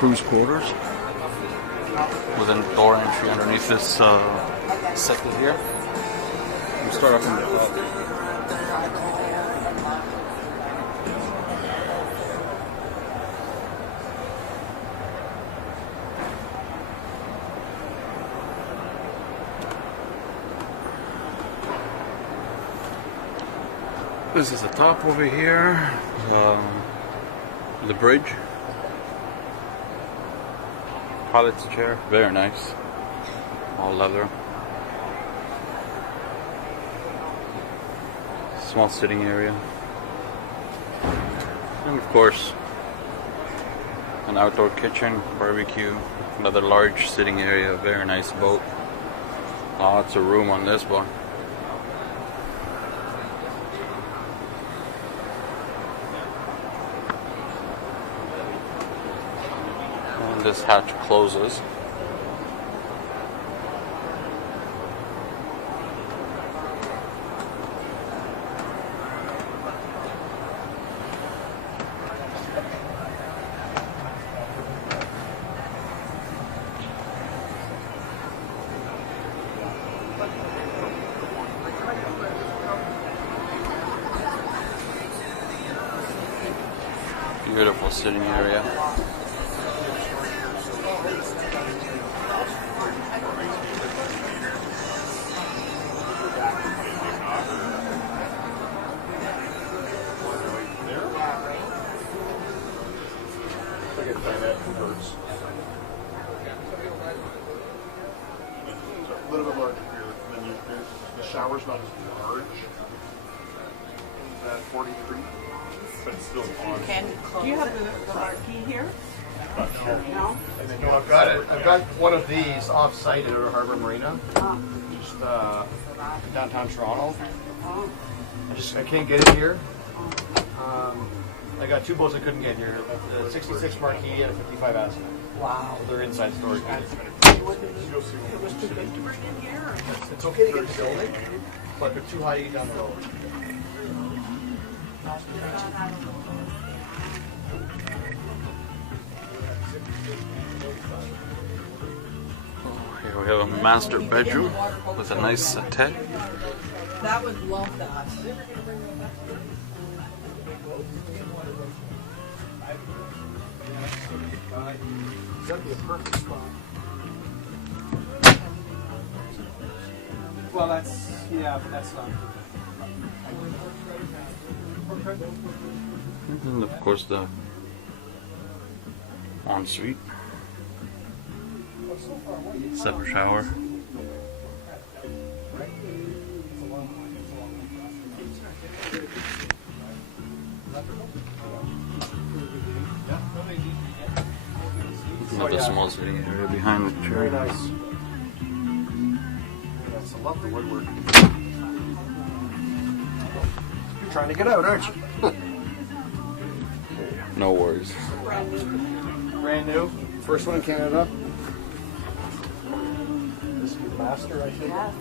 cruise quarters with a door entry underneath this second here. We'll start off in the top. This is the top over here, the bridge, pilot's chair, very nice, all leather, small sitting area, and of course an outdoor kitchen, barbecue, another large sitting area, very nice boat, lots of room on this one. This hatch closes. Beautiful sitting area. A little bit larger here than the shower's not as large. That 43, but it's still on. Do you have the marquee here? No. No, I've got it. I've got one of these off-site at Harbor Marina, just downtown Toronto. I can't get it here. I got two boats I couldn't get here: a 66 Marquee and a 55 Aspen. Wow. They're inside storage. It was too big to bring in here? It's okay to get the building, but they're too high to get down the road. Here we have a master bedroom with a nice settee. That would love that. That'd be a perfect spot. Well, that's, yeah, but that's not. And of course the ensuite. Separate shower. Another small sitting area behind the chair. Very nice. Yes, I love the woodwork. You're trying to get out, aren't you? No worries. Brand new. First one in Canada. This is your master, I think. Yeah.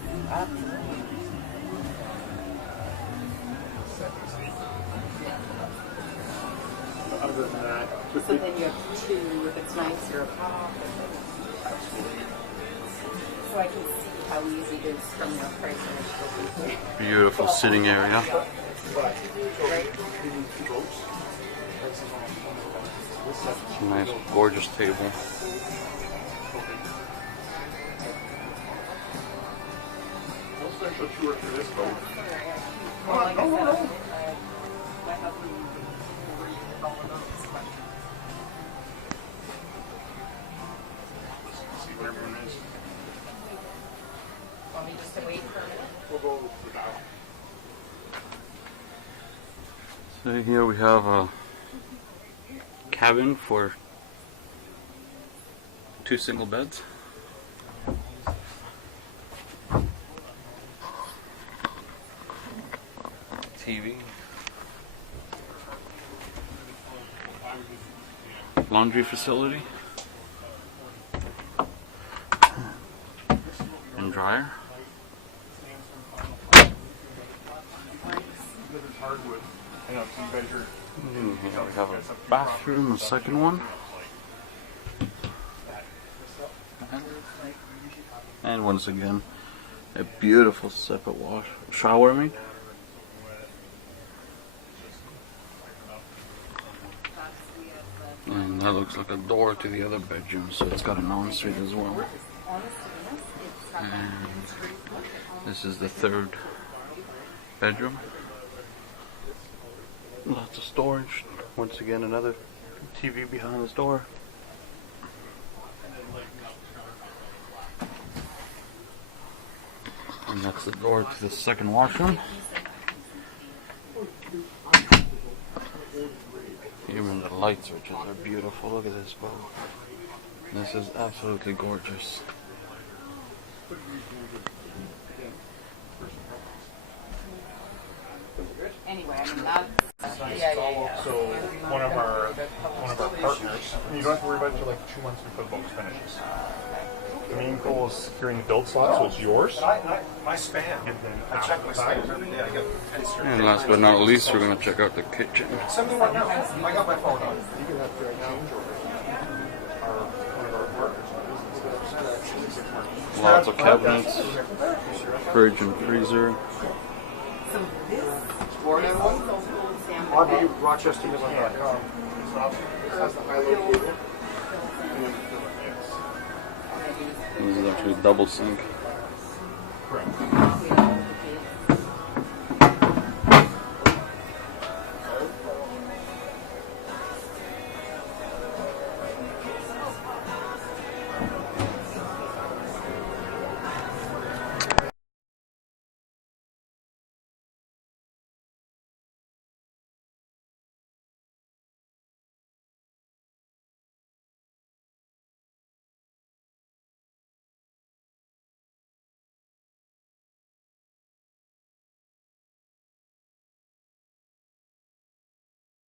Other than that, So then you have two, if it's nice, or a pop. So I can see how easy it is from your price. Beautiful sitting area. Nice, gorgeous table. Special tour for this boat. See what everyone is. Want me just to wait for a minute? We'll go over to the bow. So here we have a cabin for 2 single beds. TV. Laundry facility. And dryer. Hardwood. I know, 2 bedroom. Here we have a bathroom, the second one. And once again, a beautiful separate shower, I mean. And that looks like a door to the other bedroom, so it's got an ensuite as well. And this is the third bedroom. Lots of storage. Once again, another TV behind this door. And that's the door to the second washroom. Even the light switches are beautiful. Look at this boat. This is absolutely gorgeous. Anyway, I mean that's So one of our partners, and you don't have to worry about it until like 2 months before the boat finishes. The main goal is securing the build slot, so it's yours. My spam. And then I check my spam every day. I get 10 straight. And last but not least, we're going to check out the kitchen. Send me one now. I got my phone on. You can have to change over. One of our partners. Lots of cabinets, fridge and freezer. so this Florida one? Audrey, RochesterMidland.com. This has the high-low cable. This is actually a double sink. Correct.